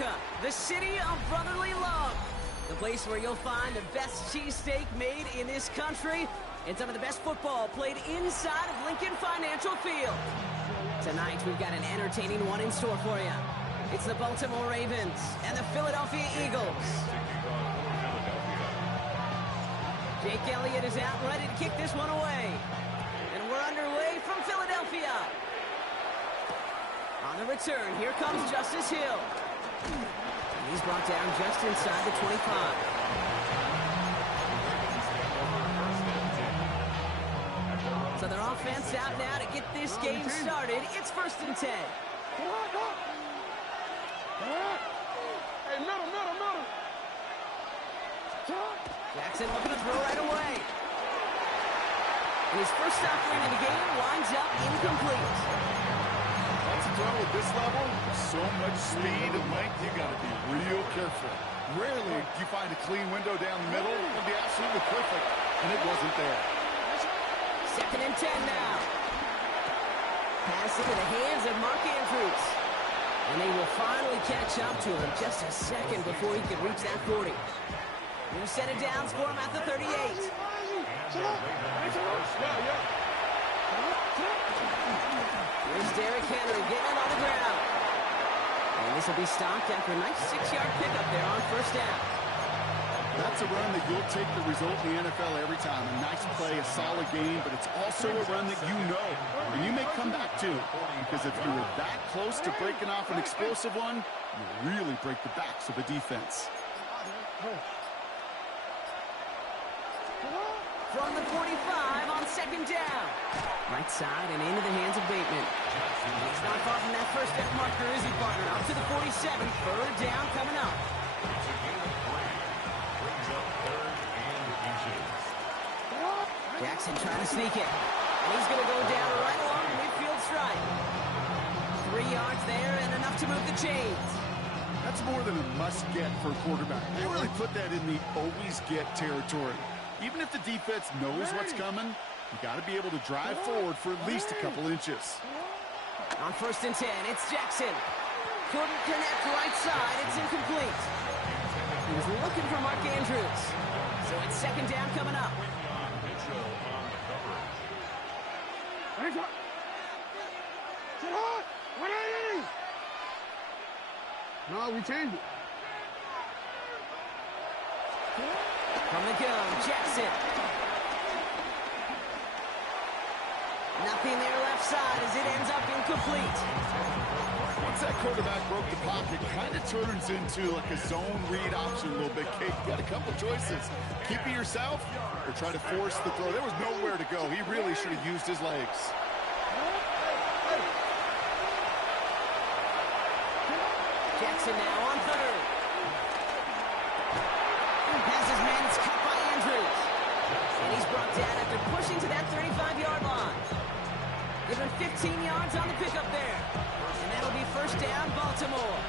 America, the city of brotherly love. The place where you'll find the best cheesesteak made in this country and some of the best football played inside of Lincoln Financial Field. Tonight, we've got an entertaining one in store for you. It's the Baltimore Ravens and the Philadelphia Eagles. Jake Elliott is out ready to kick this one away. And we're underway from Philadelphia. On the return, here comes Justice Hill. And he's brought down just inside the 25. So their offense out now to get this game started. It's 1st and 10. Hey, middle. Jackson looking to throw right away. And his first offering in the game winds up incomplete. That's a throw at this level. So much speed and length, you got to be real careful. Rarely do you find a clean window down the middle. It'll be absolutely perfect, and it wasn't there. 2nd and 10 now. Pass into the hands of Mark Andrews. And they will finally catch up to him just a second before he can reach that 40. New set of downs for him at the 38. Here's Derrick Henry getting it on the ground. And this will be stopped after a nice 6-yard pickup there on 1st down. That's a run that you'll take the result in the NFL every time. A nice play, a solid game, but it's also a run that you know. And you may come back to. Because if you were that close to breaking off an explosive one, you really break the backs of the defense. From the 45 on 2nd down. Right side and into the hands of Bateman. He's not far from that first step marker, is he, partner? Up to the 47. 3rd down coming up. Jackson trying to sneak it. And he's going to go down right along the midfield stripe. 3 yards there and enough to move the chains. That's more than a must-get for a quarterback. They really put that in the always-get territory. Even if the defense knows what's coming, you got to be able to drive forward for at least a couple inches. On 1st and 10, it's Jackson. Couldn't connect right side. It's incomplete. He was looking for Mark Andrews. So it's 2nd down coming up. No, we changed it. From the gun, Jackson. Nothing there left side as it ends up incomplete. Once that quarterback broke the pocket, kind of turns into like a zone read option a little bit. Kate, you got a couple choices. Keep it yourself or try to force the throw. There was nowhere to go. He really should have used his legs. Jackson now on 3rd. Passes man, it's cut by Andrews. And he's brought down after pushing to that 35-yard line. Given 15 yards on the pickup there. And that'll be 1st down, Baltimore.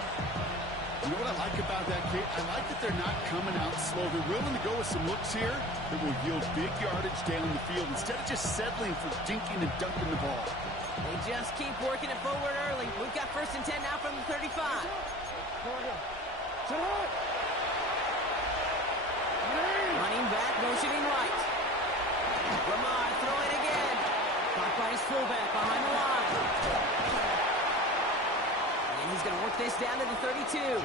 You know what I like about that, Kate? I like that they're not coming out slow. They're willing to go with some looks here that will yield big yardage down the field instead of just settling for dinking and dunking the ball. They just keep working it forward early. We've got 1st and 10 now from the 35. Running back, motioning right. Lamar throwing again. Caught by his fullback behind the line. And he's going to work this down to the 32.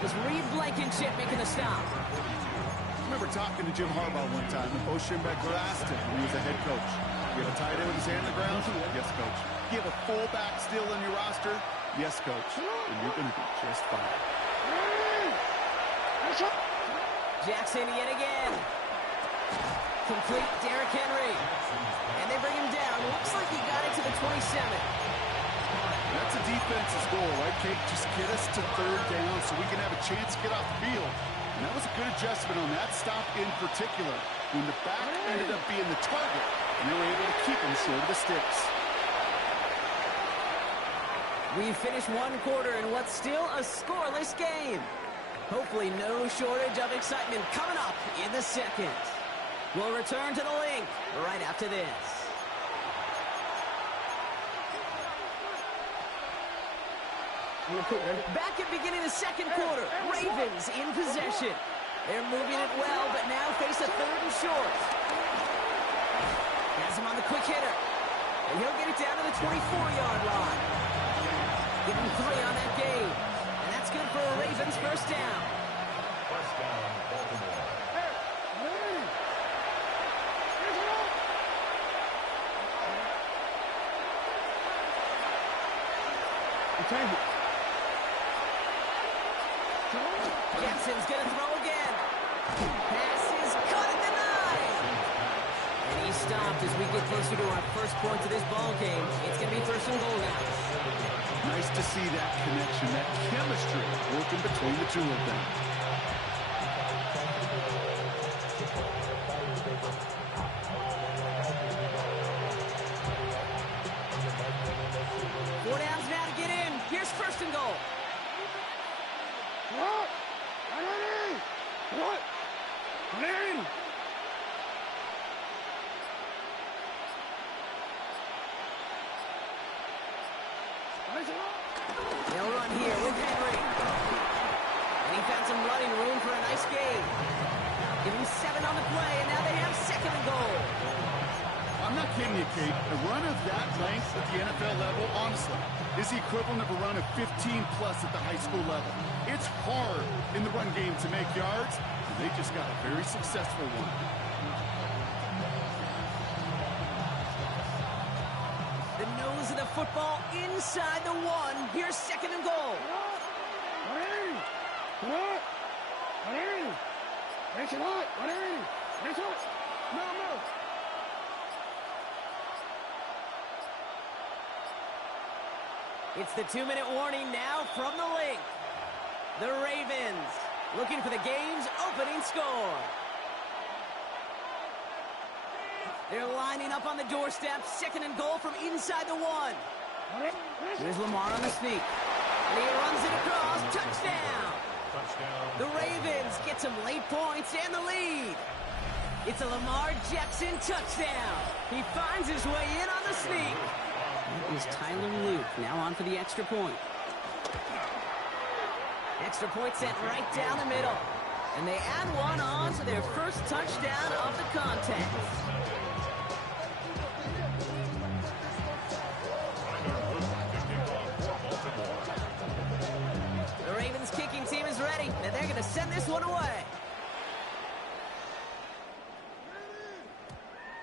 It's Reed Blankenship making the stop. I remember talking to Jim Harbaugh one time, and Bo Schembechler asked him when he was a head coach, you have a tight end with his hand on the ground? Yes, coach. You have a fullback still in your roster? Yes, coach. And you're going to be just fine. Jackson yet again. Complete Derrick Henry. And they bring him down. Looks like he got it to the 27. That's a defense's goal, right, Kate? Just get us to 3rd down so we can have a chance to get off the field. And that was a good adjustment on that stop in particular, when the back ended up being the target, and they were able to keep him short of the sticks. We've finished 1 quarter in what's still a scoreless game. Hopefully no shortage of excitement coming up in the 2nd. We'll return to the link right after this. Back at beginning of the second quarter, Ravens in possession. They're moving it well, but now face a third and short. Has him on the quick hitter. And he'll get it down to the 24-yard line. Give him 3 on that game. And that's good for a Ravens first down. First down, Baltimore. Change it. Jensen's going to throw again. Pass is caught at the 9. And he's stopped as we get closer to our first point of this ball game. It's going to be first and goal now. Nice to see that connection, that chemistry working between the two of them. First and goal. What? What? They'll run here with Henry. And he found some running room for a nice gain. Give him 7 on the play, and now they have second and goal. I'm not kidding you, Kate. A run of that length at the NFL level, honestly, is the equivalent of a run of 15-plus at the high school level. It's hard in the run game to make yards, and they just got a very successful one. The nose of the football inside the 1. Here's second and goal. No. It's the 2-minute warning now from the link. The Ravens looking for the game's opening score. They're lining up on the doorstep. Second and goal from inside the 1. Here's Lamar on the sneak. And he runs it across. Touchdown. The Ravens get some late points and the lead. It's a Lamar Jackson touchdown. He finds his way in on the sneak. That is Tyler Luke now on for the extra point. Extra point sent right down the middle. And they add one on to their first touchdown of the contest. The Ravens kicking team is ready, and they're going to send this one away.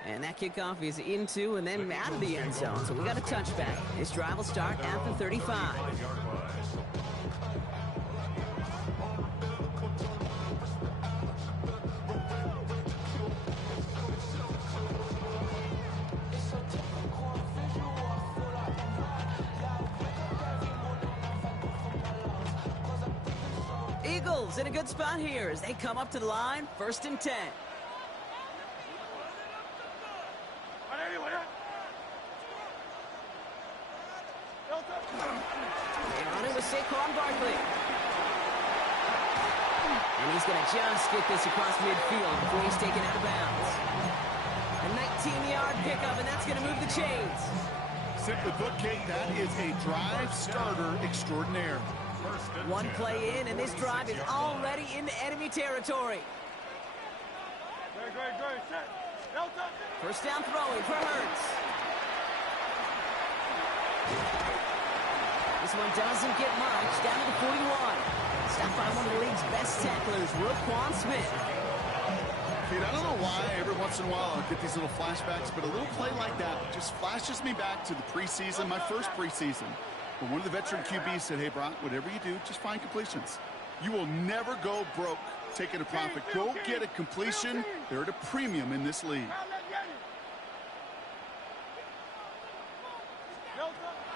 And that kickoff is into and then out of the end zone. So we got a touchback. This drive will start at the 35. Eagles in a good spot here as they come up to the line. First and 10. And he's going to just get this across midfield before he's taken out of bounds. A 19-yard pickup, and that's going to move the chains. Simply put, Kate, that is a drive starter extraordinaire. One play in, and this drive is already into enemy territory. First down throwing for Hurts. This one doesn't get much, down to the 41. Stopped by one of the league's best tacklers, Roquan Smith. Kate, I don't know why every once in a while I'll get these little flashbacks, but a little play like that just flashes me back to the preseason, my first preseason. When one of the veteran QBs said, hey, Brock, whatever you do, just find completions. You will never go broke taking a profit. Go get a completion. They're at a premium in this league.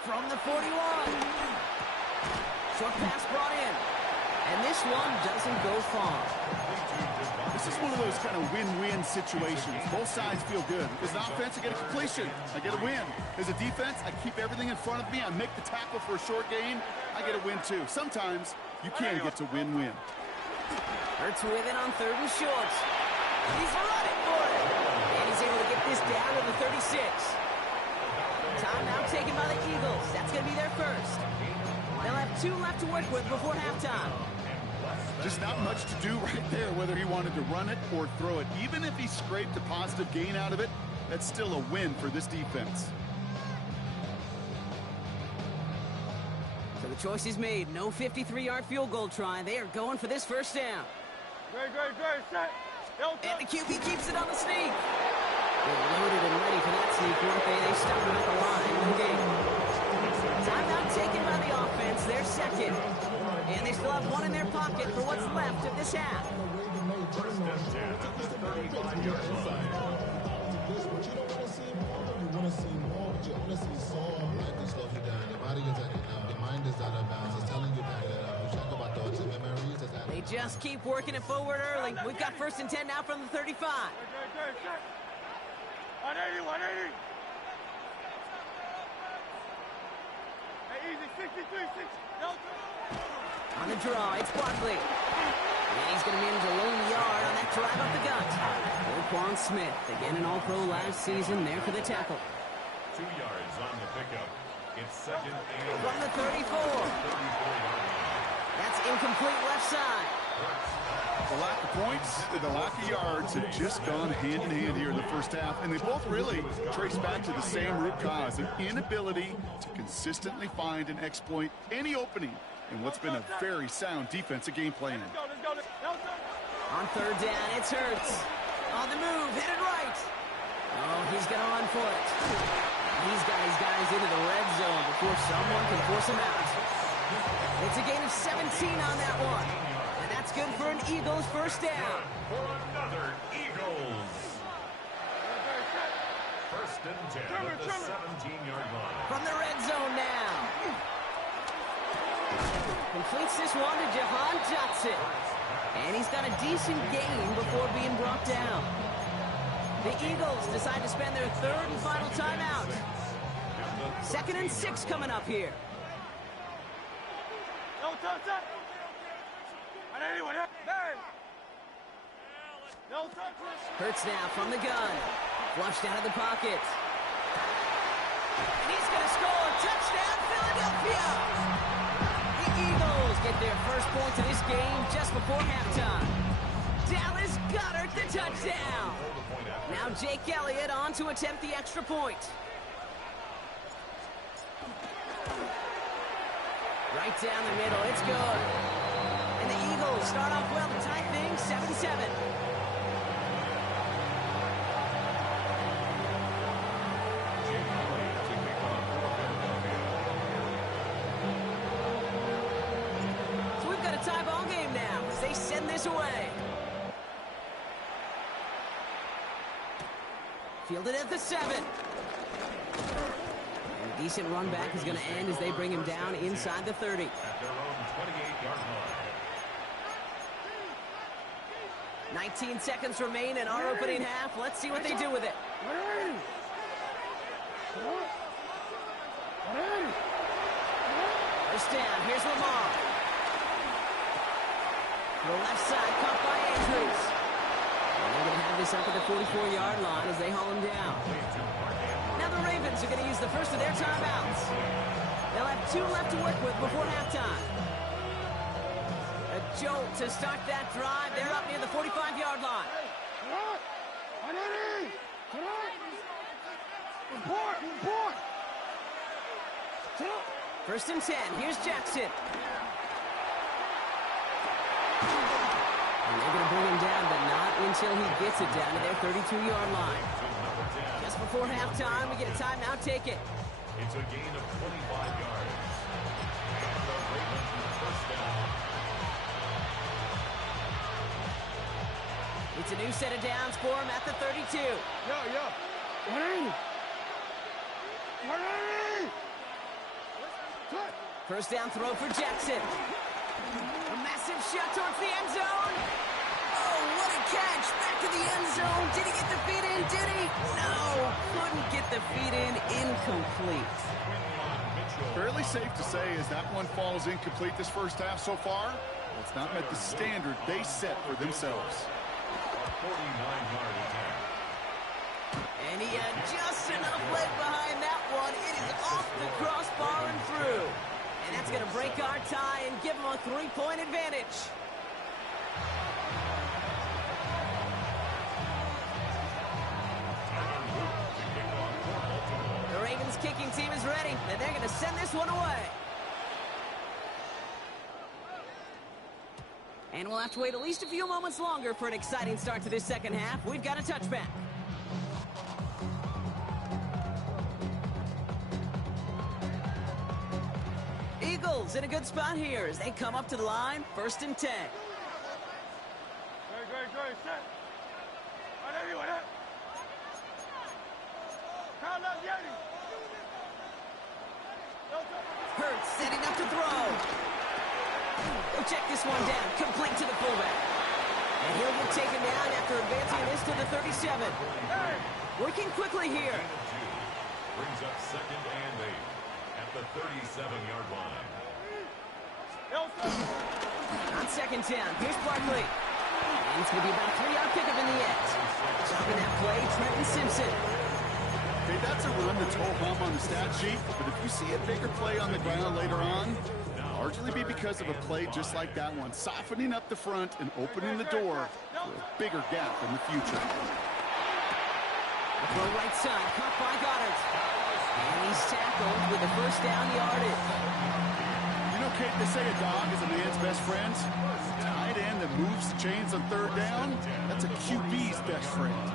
From the 41. Short pass brought in. And this one doesn't go far. This is one of those kind of win-win situations. Both sides feel good. As an offense, I get a completion. I get a win. As a defense, I keep everything in front of me. I make the tackle for a short gain. I get a win, too. Sometimes you can get to win-win. Hurts with it on third and short. He's running for it. And he's able to get this down to the 36. Timeout taken by the Eagles. That's going to be their first. They'll have 2 left to work with before halftime. Just not much to do right there, whether he wanted to run it or throw it. Even if he scraped a positive gain out of it, that's still a win for this defense. So the choice is made. No 53-yard field goal try. They are going for this first down. Great, set. And the QB keeps it on the sneak. They're loaded and ready for that sneak. They stop him at the line. No gain. Timeout taken by the offense. They're second. And they still have 1 in their pocket for what's left of this half. First and 10 at the 35-yard line. You want to see more, but you want to see Saul. Right, to slow you down. Your body is at it now. Your mind is out of bounds. It's telling you that you check about thoughts and memories. They just keep working it forward early. We've got first and 10 now from the 35. Set. 180. Hey, easy, 63, 6. On the draw, it's Barkley. And he's going to manage a lone yard on that drive up the gut. Roquan Smith, again an All-Pro last season, there for the tackle. 2 yards on the pickup. It's second and From the 34. That's incomplete left side. The lack of points, the lack of yards have just gone hand in hand here in the first half, and they both really trace back to the same root cause, an inability to consistently find and exploit any opening in what's been a very sound defensive game plan. Let's go. On third down, it's Hurts. On the move, headed right. Oh, he's going to run for it. He's got his guys into the red zone before someone can force him out. It's a gain of 17 on that one. And that's good for an Eagles first down. for another Eagles. First and 10 at the 17-yard line. From the red zone now. Completes this one to Jahan Johnson. And he's got a decent gain before being brought down. The Eagles decide to spend their third and final timeout. 2nd and 6 coming up here. Hurts now from the gun. Flushed out of the pocket. And he's going to score. Touchdown, Philadelphia! The Eagles get their first points of this game just before halftime. Dallas Goedert the touchdown. Now Jake Elliott on to attempt the extra point. Right down the middle, it's good. And the Eagles start off well to tie things 7-7. So we've got a tie ball game now as they send this away. Fielded at the 7. And a decent run back is going to end as they bring him down inside the 30. At their own 28-yard line. 19 seconds remain in our opening half. Let's see what they do with it. First down. Here's Lamar. To the left side, caught by Andrews. And they're going to have this up at the 44-yard line as they haul him down. Now the Ravens are going to use the first of their timeouts. They'll have 2 left to work with before halftime. A jolt to start that drive. They're up near the 45-yard line. First and 10. Here's Jackson. And they're going to bring him down, but not until he gets it down to their 32-yard line. Just before halftime, we get a timeout. Take it. It's a gain of 25 yards. And the Ravens with first down. It's a new set of downs for him at the 32. Yo. 180. First down throw for Jackson. A massive shot towards the end zone. Oh, what a catch. Back to the end zone. Did he get the feet in? Did he? No. Couldn't get the feet in. Incomplete. Fairly safe to say as that one falls incomplete this first half so far. It's not met the standard they set for themselves. A 49-yard attack. And he had just enough leg behind that one. It is off the crossbar and through. And that's going to break our tie and give them a 3-point advantage. The Ravens kicking team is ready, and they're going to send this one away. And we'll have to wait at least a few moments longer for an exciting start to this second half. We've got a touchback. Eagles in a good spot here as they come up to the line, 1st and 10. Go, set. On everyone, up. Count up, Yeti. Hurts setting up to throw. He'll check this one down, complete to the fullback. And he'll get taken down after advancing this to the 37. Working quickly here. Brings up 2nd and 8 at the 37-yard line. On 2nd down, here's Barkley. And it's going to be about a 3-yard pickup in the end. Stopping that play, Trenton Simpson. Okay, that's a run that's whole hum on the stat sheet, but if you see a bigger play on the ground later on, largely be because of a play just like that one, softening up the front and opening the door for a bigger gap in the future. Throw right side, caught by Goddard. And he's tackled with the 1st down yardage. You know, Kate, they say a dog is a man's best friend. Tight end that moves the chains on 3rd down, that's a QB's best friend.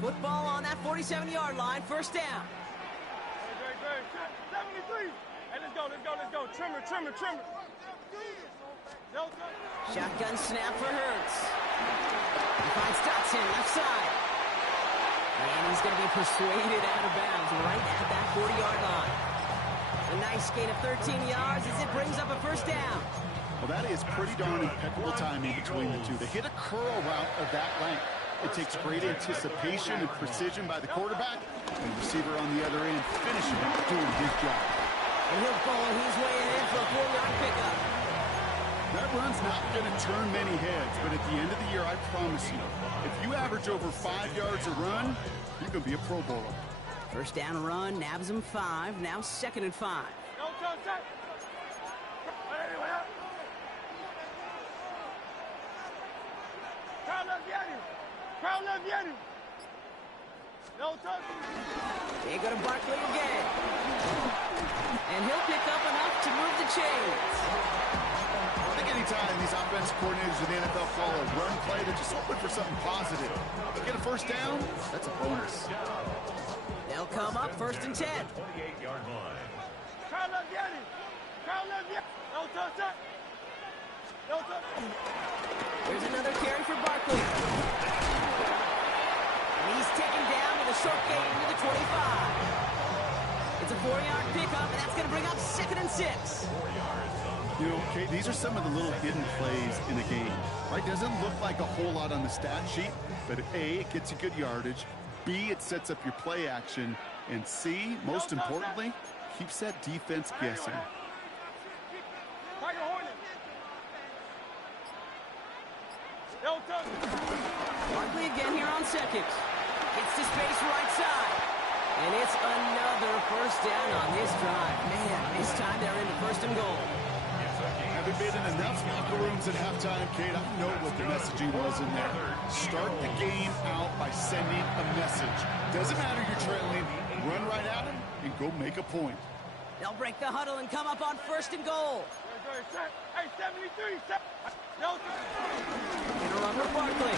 Football on that 47-yard line, 1st down. Great. 73. Hey, let's go. Trimmer. Shotgun snap for Hurts. He finds Dotson, left side. And he's going to be persuaded out of bounds right at that 40-yard line. A nice gain of 13 yards as it brings up a 1st down. Well, that is pretty darn impeccable timing between the two. They hit a curl route of that length. It takes great anticipation and precision by the quarterback, and the receiver on the other end finishing it, doing his job. And he'll ball his way in for a 4-yard pickup. That run's not going to turn many heads, but at the end of the year, I promise you, if you average over 5 yards a run, you're going to be a Pro Bowler. 1st down run, nabs him 5, now 2nd and 5. Crown left, Yeti. No touch. They go to Barkley again. And he'll pick up enough to move the chains. I think anytime these offensive coordinators in the NFL call a run play, they're just hoping for something positive. Get a 1st down, that's a bonus. They'll come up 1st and 10. 28-yard line. Crown left, Yeti. No touch. No touch. There's another carry for Barkley. And he's taken down with a short gain to the 25. It's a 4-yard pickup, and that's going to bring up 2nd and 6. You know, okay, these are some of the little hidden plays in a game, right? Doesn't look like a whole lot on the stat sheet, but A, it gets you good yardage, B, it sets up your play action, and C, most importantly, keeps that defense guessing. Barkley again here on 2nd. Gets to space right side. And it's another 1st down on this drive. Man, this time they're into 1st and goal. Having been in enough locker rooms at halftime, Kate, I know what the messaging was in there. Start the game out by sending a message. Doesn't matter you're trailing, run right at them and go make a point. They'll break the huddle and come up on 1st and goal. Hey, 73. No touch. And a run for Barkley.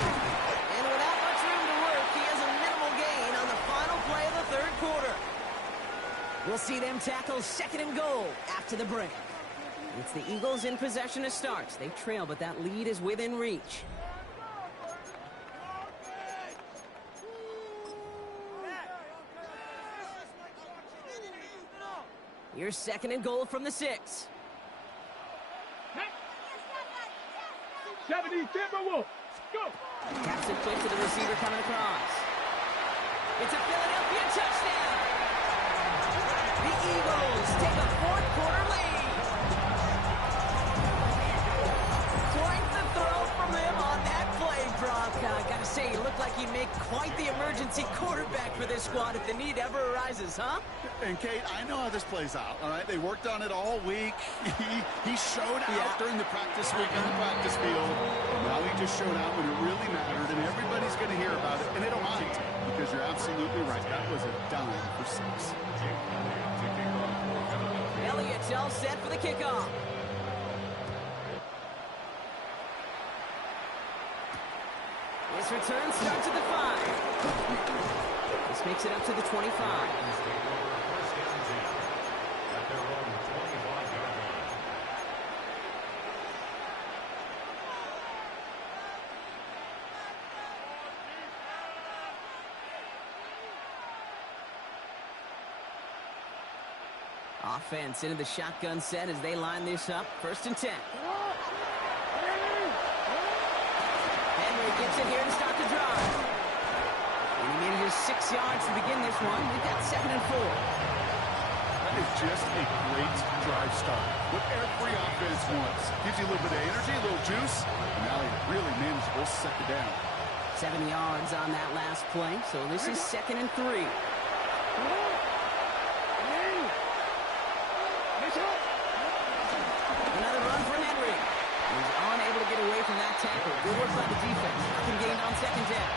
And without much room to work, he has a minimal gain on the final play of the 3rd quarter. We'll see them tackle 2nd and goal after the break. It's the Eagles in possession to start. They trail, but that lead is within reach. Here's 2nd and goal from the 6. 70, Timberwolves. Go. Taps it quick to the receiver coming across. It's a Philadelphia touchdown. The Eagles take a 4th quarter lead. Quite the throw from him on that play drop. I gotta say, he looked like he'd make quite the emergency quarterback for this squad if the need ever arises, huh? And, Kate, I know how this plays out, all right? They worked on it all week. He showed out during the practice week on the practice field. Now he just showed out when it really mattered, and everybody's going to hear about it, and they don't mind because you're absolutely right. That was a dime for 6. Elliott's all set for the kickoff. This return starts at the 5. This makes it up to the 25. Offense into the shotgun set as they line this up. 1st and 10. Henry gets it here to start the drive. And he made it just 6 yards to begin this one. We've got 2nd and 4. That is just a great drive start. What every offense wants. Gives you a little bit of energy, a little juice. And now a really manageable 2nd down. 7 yards on that last play. So this is 2nd and 3. Another run for Henry. He's unable to get away from that tackle. Good work by the defense. Nothing gained on 2nd down.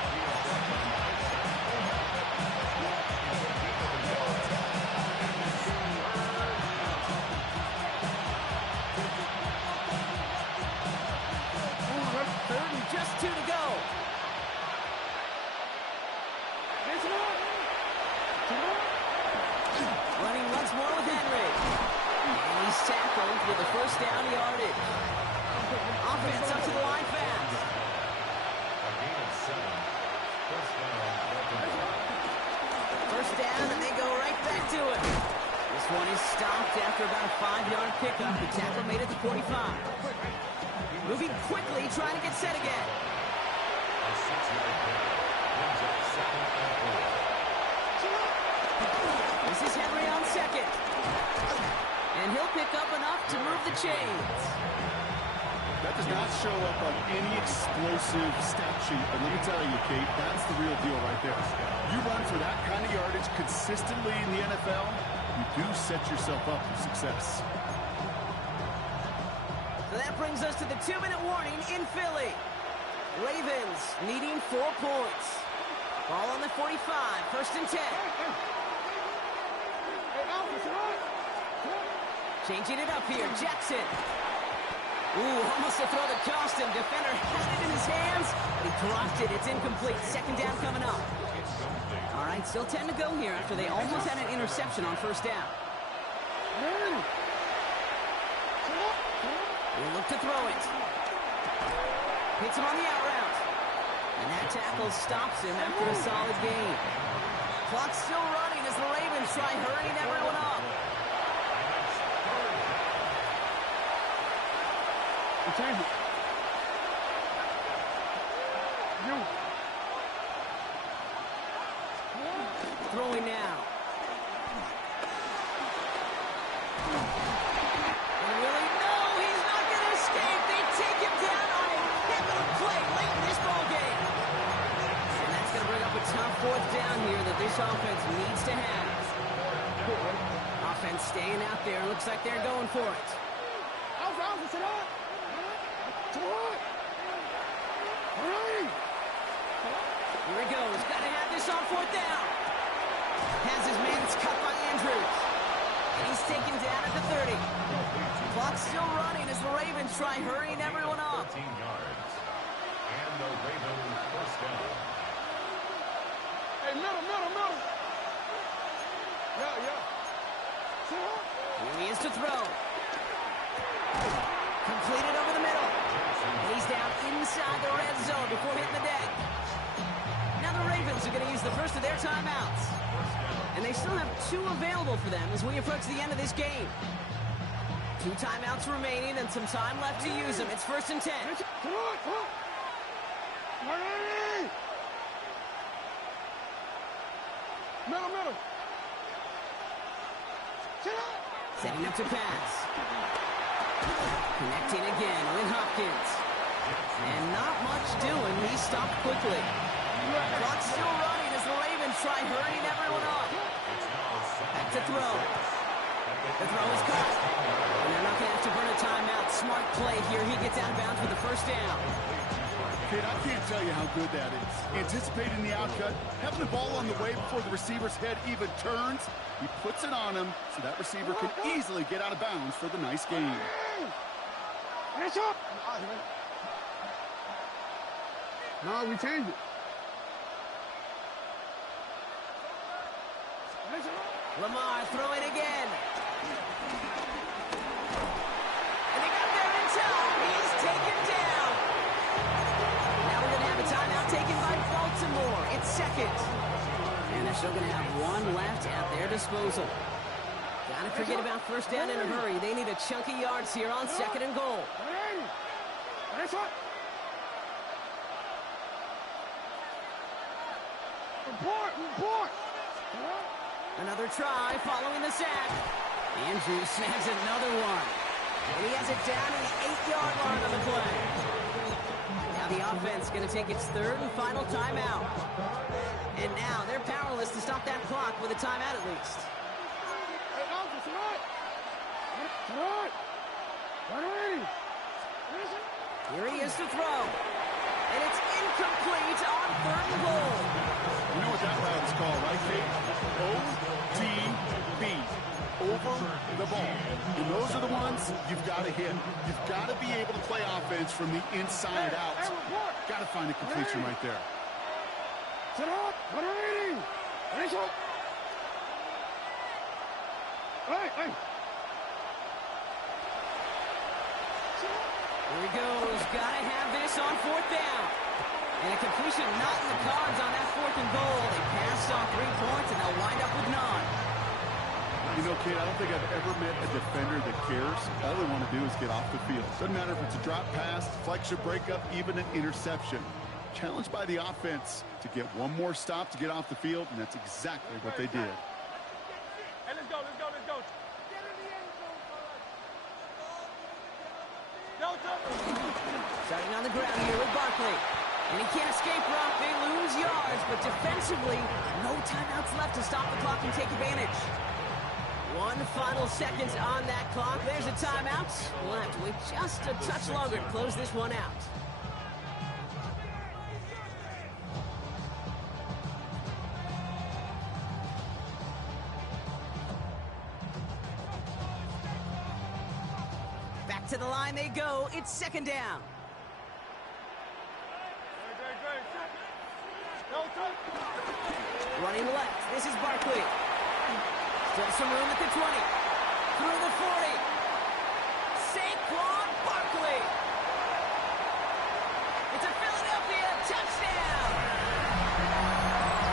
Third and just 2 to go. Running once more with Henry. And he's tackled with the 1st down yardage. Offense up to the line fast. First down, and they go right back to it. This one is stopped after about a 5-yard pickup. The tackle made it to 45. Moving quickly, trying to get set again. This is Henry on 2nd. And he'll pick up enough to move the chains. That does not show up on any explosive stat sheet, but let me tell you, Kate, that's the real deal right there. You run for that kind of yardage consistently in the NFL, you do set yourself up for success. So that brings us to the 2-minute warning in Philly. Ravens needing 4 points. Ball on the 45, 1st and 10. Changing it up here, Jackson. Ooh, almost a throw that cost him. Defender had it in his hands, but he dropped it. It's incomplete. 2nd down coming up. All right, still 10 to go here after they almost had an interception on 1st down. They look to throw it. Hits him on the out route. And that tackle stops him after a solid gain. Clock's still running as the Ravens try hurrying everyone up. Throwing now. And really, no, he's not going to escape. They take him down on a pivotal play late in this ball game. And that's going to bring up a tough 4th down here that this offense needs to have. Offense staying out there. Looks like they're going for it. Here he goes. Got to have this on 4th down. Has his man. It's cut by Andrews. And he's taken down at the 30. Clock's still running as the Ravens try hurrying everyone up. 15 yards. And the Ravens 1st down. Hey, middle. Yeah. Here he is to throw. Completed over the middle. He's down inside the red zone before hitting the deck. Now the Ravens are going to use the first of their timeouts. And they still have 2 available for them as we approach the end of this game. 2 timeouts remaining and some time left to use them. It's 1st and 10. Middle. Setting up to pass. Connecting again with Hopkins. And not much doing. He stopped quickly. Clock's still running as the Ravens try hurrying everyone up. It's now Back to throw. The throw is caught. And they're not going to have to burn a timeout. Smart play here. He gets out of bounds for the first down. Kid, I can't tell you how good that is. Anticipating the outcut, having the ball on the way before the receiver's head even turns. He puts it on him so that receiver can easily get out of bounds for the nice gain. Finish up. No, we changed it. Lamar throwing again. And they got there in time. He's taken down. Now we're going to have a timeout taken by Baltimore. It's second. And they're still going to have one left at their disposal. Got to forget about first down in a hurry. They need a chunky yards here on second and goal. Report. Another try following the sack. Andrews snags another one. And he has it down to the 8-yard line on the play. Now the offense going to take its third and final timeout. And now they're powerless to stop that clock with a timeout at least. Here he is to throw. And it's incomplete on third and goal. You know what that route is called, right, Kate? OTB. Over the ball. And those are the ones you've got to hit. You've got to be able to play offense from the inside out. Got to find a completion right there. Set up. What are we? Finish up. Hey. Here he goes. Got to have this on fourth down. And a completion not in the cards on that fourth and goal. They passed on 3 points, and they'll wind up with none. You know, kid, I don't think I've ever met a defender that cares. All they want to do is get off the field. Doesn't matter if it's a drop pass, deflection, breakup, even an interception. Challenged by the offense to get one more stop to get off the field, and that's exactly what they did. Hey, let's go. Starting on the ground here with Barkley. And he can't escape rock. They lose yards, but defensively, no timeouts left to stop the clock and take advantage. 1 final second on that clock. There's a timeout. We'll have to wait just a touch longer to close this one out. Back to the line they go. It's second down. Running left. This is Barkley. Still some room at the 20. Through the 40. Saquon Barkley. It's a Philadelphia touchdown.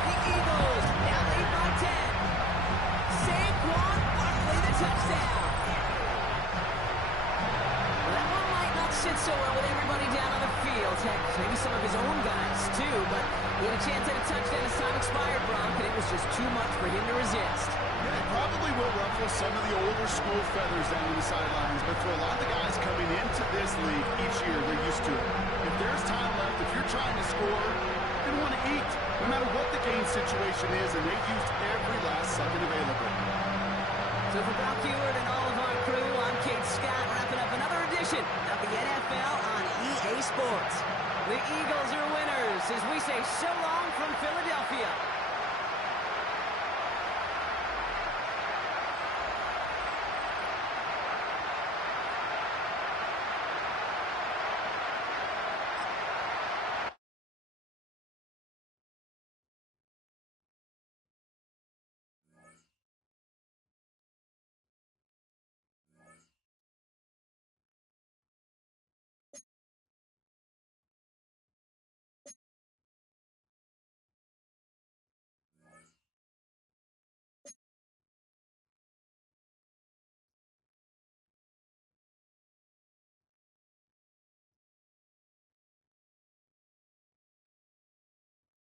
The Eagles now lead by 10. Saquon Barkley, the touchdown. Well, that one might not sit so well with everybody down on the field. Heck, maybe some of his own guys, too, but he had a chance at a touchdown as time expired, Brock, and it was just too much for him to resist. Yeah, it probably will ruffle some of the older school feathers down on the sidelines, but for a lot of the guys coming into this league each year, they're used to it. If there's time left, if you're trying to score, they want to eat, no matter what the game situation is, and they used every last second available. So for Brock Heward and all of our crew, I'm Kate Scott, wrapping up another edition of the NFL on EA Sports. The Eagles are winners as we say so long from Philadelphia.